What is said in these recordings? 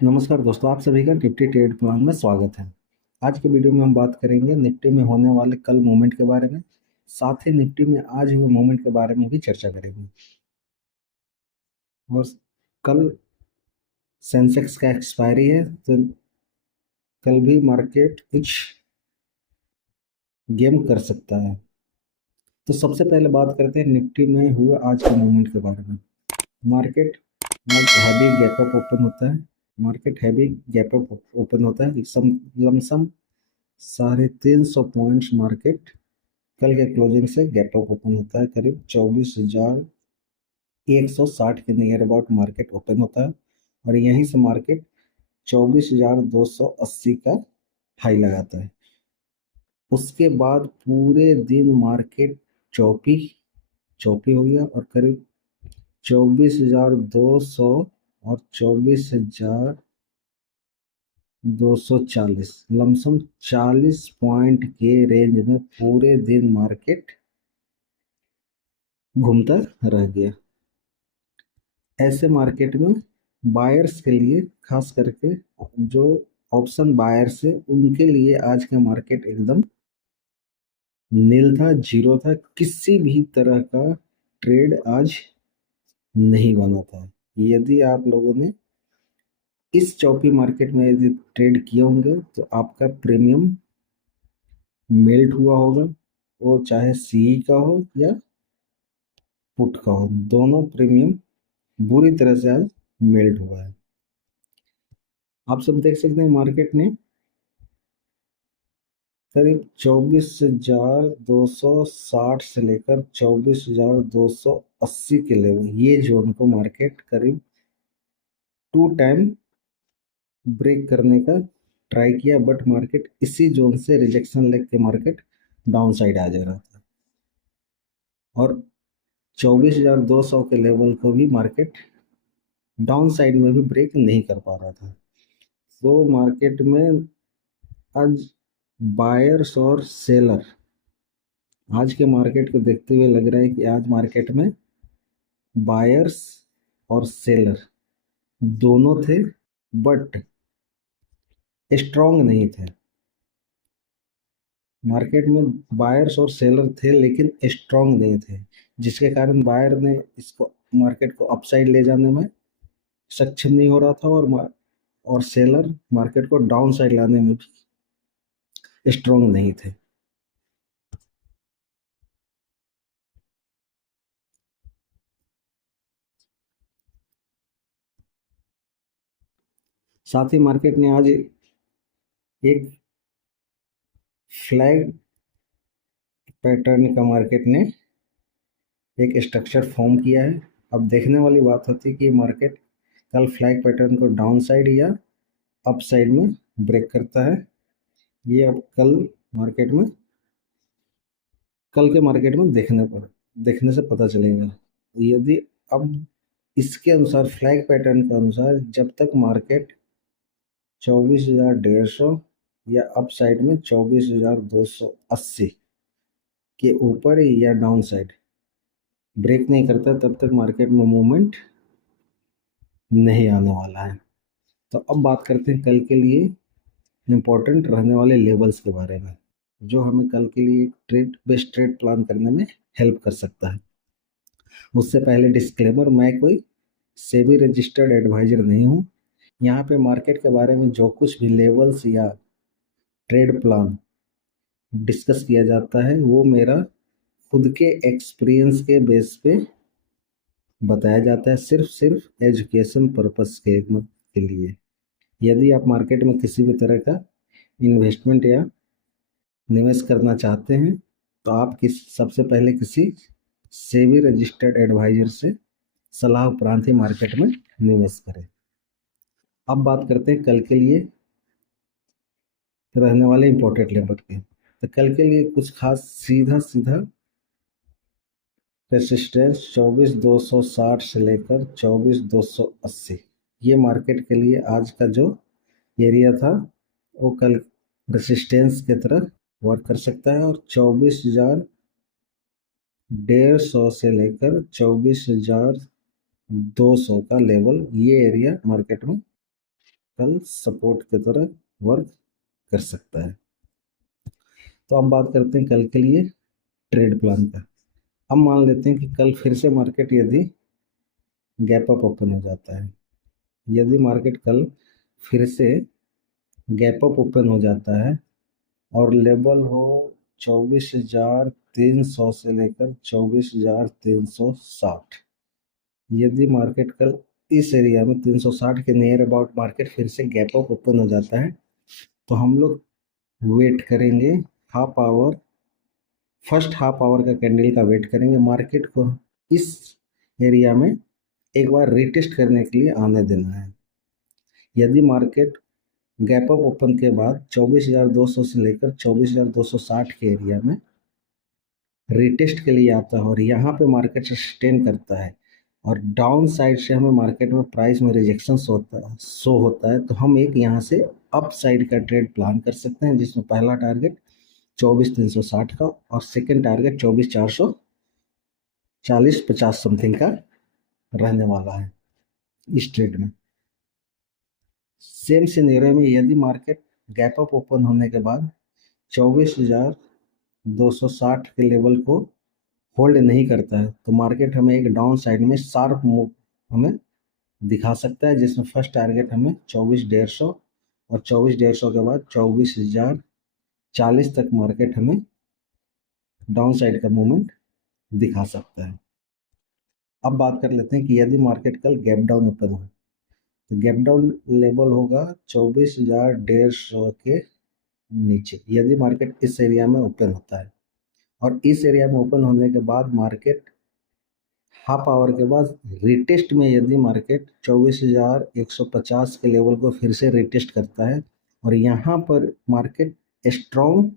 नमस्कार दोस्तों, आप सभी का निफ्टी ट्रेड प्लान में स्वागत है। आज के वीडियो में हम बात करेंगे निफ्टी में होने वाले कल मूवमेंट के बारे में। साथ ही निफ्टी में आज हुए मूवमेंट के बारे में भी चर्चा करेंगे। और कल सेंसेक्स का एक्सपायरी है, तो कल भी मार्केट कुछ गेम कर सकता है। तो सबसे पहले बात करते हैं निफ्टी में हुए आज के मूवमेंट के बारे में। मार्केट आज हैवी गैप अप ओपन होता है। Market heavy gap up open होता है। लमसम 350 मार्केट कल के क्लोजिंग से गैप अप ओपन होता है। करीब 24,160 के नियर अबाउट मार्केट ओपन होता है और यहीं से मार्केट 24,280 का हाई लगाता है। उसके बाद पूरे दिन मार्केट चौपी चौपी हो गया और करीब 24,200 और 24,240 लमसम 40 पॉइंट के रेंज में पूरे दिन मार्केट घूमता रह गया। ऐसे मार्केट में बायर्स के लिए, खास करके जो ऑप्शन बायर्स है, उनके लिए आज का मार्केट एकदम नील था, जीरो था। किसी भी तरह का ट्रेड आज नहीं बना था। यदि आप लोगों ने इस चौपी मार्केट में यदि ट्रेड किए होंगे तो आपका प्रीमियम मेल्ट हुआ होगा। वो चाहे सीई का हो या पुट का हो, दोनों प्रीमियम बुरी तरह से आज मेल्ट हुआ है। आप सब देख सकते हैं मार्केट ने करीब 24,260 से लेकर 24,280 के लेवल, ये जोन को मार्केट करीब 2 टाइम ब्रेक करने का ट्राई किया, बट मार्केट इसी जोन से रिजेक्शन लेग के मार्केट डाउन साइड आ जा रहा था और 24,200 के लेवल को भी मार्केट डाउन साइड में भी ब्रेक नहीं कर पा रहा था। तो मार्केट में आज बायर्स और सेलर, आज के मार्केट को देखते हुए लग रहा है कि आज मार्केट में बायर्स और सेलर दोनों थे, बट स्ट्रांग नहीं थे। मार्केट में बायर्स और सेलर थे लेकिन स्ट्रांग नहीं थे, जिसके कारण बायर ने इसको मार्केट को अपसाइड ले जाने में सक्षम नहीं हो रहा था और सेलर मार्केट को डाउन साइड लाने में भी स्ट्रांग नहीं थे। साथ ही मार्केट ने आज एक फ्लैग पैटर्न का मार्केट ने एक स्ट्रक्चर फॉर्म किया है। अब देखने वाली बात होती है कि मार्केट कल फ्लैग पैटर्न को डाउन साइड या अप साइड में ब्रेक करता है। ये अब मार्केट में कल के मार्केट में देखने से पता चलेगा। यदि अब इसके अनुसार, फ्लैग पैटर्न के अनुसार, जब तक मार्केट 24,150 या अप साइड में 24,280 के ऊपर या डाउन साइड ब्रेक नहीं करता, तब तक मार्केट में मूवमेंट नहीं आने वाला है। तो अब बात करते हैं कल के लिए इम्पोर्टेंट रहने वाले लेवल्स के बारे में, जो हमें कल के लिए बेस्ट ट्रेड प्लान करने में हेल्प कर सकता है। उससे पहले डिस्क्लेमर, मैं कोई सेबी रजिस्टर्ड एडवाइजर नहीं हूँ। यहाँ पे मार्केट के बारे में जो कुछ भी लेवल्स या ट्रेड प्लान डिस्कस किया जाता है वो मेरा खुद के एक्सपीरियंस के बेस पे बताया जाता है, सिर्फ एजुकेशन पर्पस के लिए। यदि आप मार्केट में किसी भी तरह का इन्वेस्टमेंट या निवेश करना चाहते हैं तो आप सबसे पहले किसी सेबी रजिस्टर्ड एडवाइजर से सलाह उपरांत ही मार्केट में निवेश करें। अब बात करते हैं कल के लिए रहने वाले इंपॉर्टेंट लेवल के। तो कल के लिए कुछ खास सीधा सीधा रेसिस्टेंस 24,260 से लेकर 24,280, ये मार्केट के लिए आज का जो एरिया था वो कल रेसिस्टेंस की तरह वर्क कर सकता है। और 24,150 से लेकर 24,200 का लेवल, ये एरिया मार्केट में कल सपोर्ट की तरह वर्क कर सकता है। तो अब बात करते हैं कल के लिए ट्रेड प्लान का। अब मान लेते हैं कि कल फिर से मार्केट यदि गैप अप ओपन हो जाता है, यदि मार्केट कल फिर से गैप अप ओपन हो जाता है और लेवल हो 24,300 से लेकर 24,360, यदि मार्केट कल इस एरिया में 360 के नियर अबाउट मार्केट फिर से गैप अप ओपन हो जाता है, तो हम लोग वेट करेंगे half hour, first half hour का कैंडल का वेट करेंगे। मार्केट को इस एरिया में एक बार रिटेस्ट करने के लिए आने देना है। यदि मार्केट गैप अप ओपन के बाद 24,200 से लेकर 24,260 के एरिया में रिटेस्ट के लिए आता है और यहाँ पे मार्केट सस्टेन करता है और डाउन साइड से हमें मार्केट में प्राइस में रिजेक्शन शो होता है, तो हम एक यहाँ से अप साइड का ट्रेड प्लान कर सकते हैं, जिसमें पहला टारगेट 24,360 का और सेकंड टारगेट 24,440-50 समथिंग का रहने वाला है इस ट्रेड में। सेम सिनेरियो में यदि मार्केट गैप अप ओपन होने के बाद 24,260 के लेवल को होल्ड नहीं करता है, तो मार्केट हमें एक डाउन साइड में शार्प मूव हमें दिखा सकता है, जिसमें फर्स्ट टारगेट हमें 24,150 और 24,150 के बाद 24,040 तक मार्केट हमें डाउन साइड का मूवमेंट दिखा सकता है। अब बात कर लेते हैं कि यदि मार्केट कल गैप डाउन ओपन हो, तो गैप डाउन लेवल होगा 24,150 के नीचे। यदि मार्केट इस एरिया में ओपन होता है और इस एरिया में ओपन होने के बाद मार्केट हाफ आवर के बाद रिटेस्ट में यदि मार्केट 24,150 के लेवल को फिर से रिटेस्ट करता है और यहाँ पर मार्केट स्ट्रॉन्ग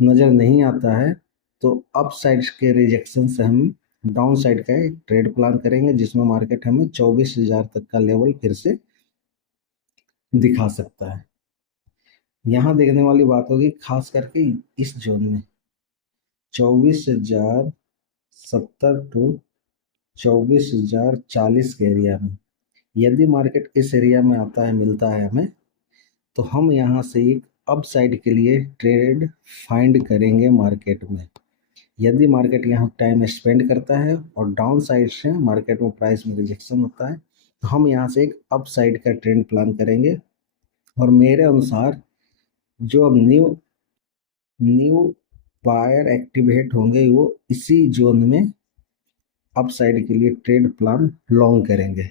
नज़र नहीं आता है, तो अप साइड के रिजेक्शन से हम डाउन साइड का एक ट्रेड प्लान करेंगे, जिसमें मार्केट हमें 24,000 तक का लेवल फिर से दिखा सकता है। यहाँ देखने वाली बात होगी खास करके इस जोन में 24,070 टू 24,040 के एरिया में, यदि मार्केट इस एरिया में आता है, मिलता है हमें, तो हम यहाँ से एक अप साइड के लिए ट्रेड फाइंड करेंगे मार्केट में। यदि मार्केट यहाँ टाइम स्पेंड करता है और डाउन साइड से मार्केट में प्राइस में रिजेक्शन होता है, तो हम यहाँ से एक अप साइड का ट्रेंड प्लान करेंगे और मेरे अनुसार जो अब न्यू बायर एक्टिवेट होंगे वो इसी जोन में अप साइड के लिए ट्रेड प्लान लॉन्ग करेंगे।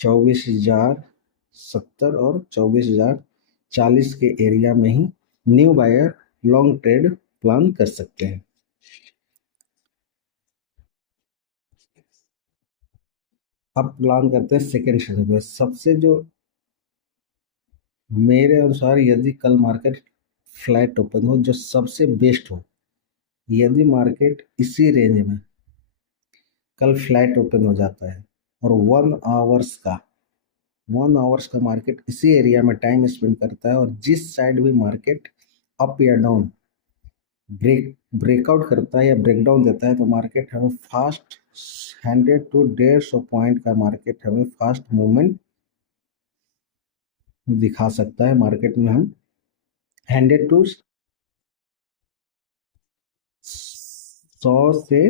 24,070 और 24,040 के एरिया में ही new buyer long trade plan कर सकते हैं। अब प्लान करते हैं सेकेंड शेड्यूल में। सबसे जो मेरे अनुसार यदि कल मार्केट फ्लैट ओपन हो, जो सबसे बेस्ट हो, यदि मार्केट इसी रेंज में कल फ्लैट ओपन हो जाता है और 1 आवर्स का मार्केट इसी एरिया में टाइम स्पेंड करता है और जिस साइड भी मार्केट अप या डाउन ब्रेकआउट करता है या ब्रेकडाउन देता है, तो मार्केट हमें फास्ट 100 to 150 पॉइंट का मार्केट हमें फास्ट मूवमेंट दिखा सकता है। मार्केट में हम 100 to 100 से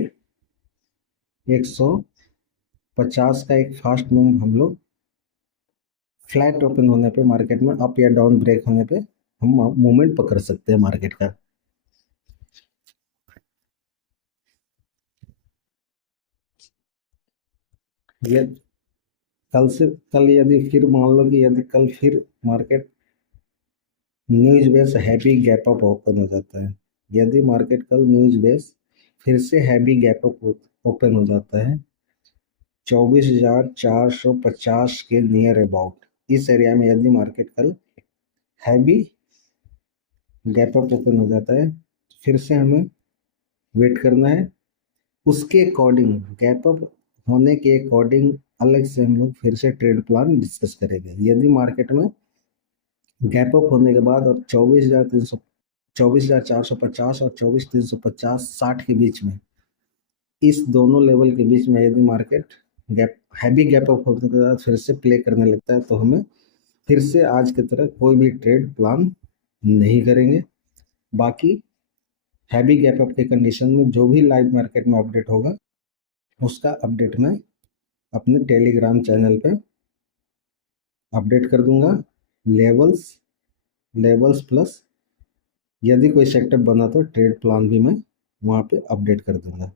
150 का एक फास्ट मूव हम लोग फ्लैट ओपन होने पे मार्केट में अप या डाउन ब्रेक होने पे हम मूवमेंट पकड़ सकते हैं मार्केट का। ये कल यदि फिर मान लो कि यदि कल फिर market news base heavy gap up open हो जाता है, यदि मार्केट कल न्यूज बेस फिर से हैवी गैप अप ओपन हो जाता है 24,450 के नियर अबाउट, इस एरिया में यदि मार्केट कल हैवी गैप अप ओपन हो जाता है, फिर से हमें वेट करना है। उसके अकॉर्डिंग गैप अप होने के अकॉर्डिंग अलग से हम लोग फिर से ट्रेड प्लान डिस्कस करेंगे। यदि मार्केट में गैप अप होने के बाद और 24,450 और 24,350 60 के बीच में, इस दोनों लेवल के बीच में यदि मार्केट हैवी गैप अप होने के बाद फिर से प्ले करने लगता है, तो हमें फिर से आज की तरह कोई भी ट्रेड प्लान नहीं करेंगे। बाकी हैवी गैप अप के कंडीशन में जो भी लाइव मार्केट में अपडेट होगा उसका अपडेट मैं अपने टेलीग्राम चैनल पे अपडेट कर दूंगा। लेवल्स लेवल्स प्लस यदि कोई सेटअप बना तो ट्रेड प्लान भी मैं वहाँ पे अपडेट कर दूंगा।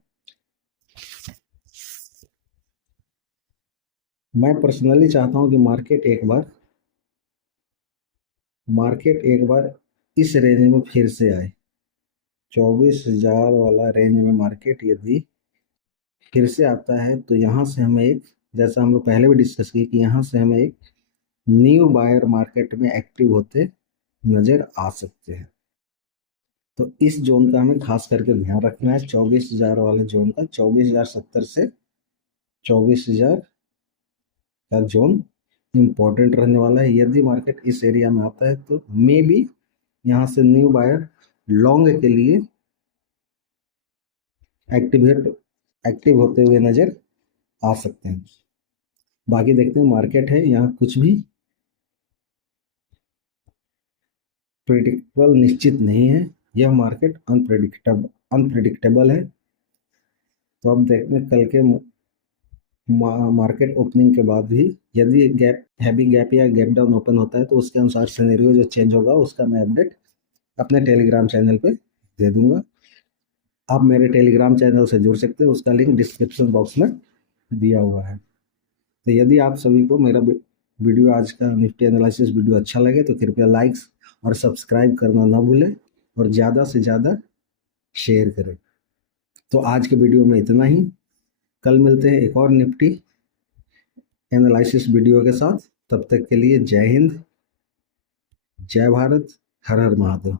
मैं पर्सनली चाहता हूँ कि मार्केट एक बार इस रेंज में फिर से आए। 24,000 वाला रेंज में मार्केट यदि फिर से आता है तो यहाँ से हमें एक, जैसा हम लोग पहले भी डिस्कस किए कि यहाँ से हमें एक न्यू बायर मार्केट में एक्टिव होते नज़र आ सकते हैं। तो इस जोन का हमें खास करके ध्यान रखना है, 24,000 वाले जोन का। 24,070 से 24,000 का जोन इम्पोर्टेंट रहने वाला है। यदि मार्केट इस एरिया में आता है तो मे बी यहाँ से न्यू बायर लॉन्ग के लिए एक्टिव होते हुए नज़र आ सकते हैं। बाकी देखते हैं, मार्केट है यहाँ कुछ भी प्रिडिक्टेबल निश्चित नहीं है। यह मार्केट अनप्रिडिक्टेबल है। तो अब देखते हैं कल के मार्केट ओपनिंग के बाद भी यदि हैवी गैप या गैप डाउन ओपन होता है तो उसके अनुसार सिनेरियो जो चेंज होगा उसका मैं अपडेट अपने टेलीग्राम चैनल पे दे दूंगा। आप मेरे टेलीग्राम चैनल से जुड़ सकते हैं, उसका लिंक डिस्क्रिप्शन बॉक्स में दिया हुआ है। तो यदि आप सभी को मेरा वीडियो, आज का निफ्टी एनालिसिस वीडियो अच्छा लगे तो कृपया लाइक्स और सब्सक्राइब करना ना भूलें और ज़्यादा से ज़्यादा शेयर करें। तो आज के वीडियो में इतना ही। कल मिलते हैं एक और निफ्टी एनालिसिस वीडियो के साथ। तब तक के लिए जय हिंद, जय भारत, हर हर महादेव।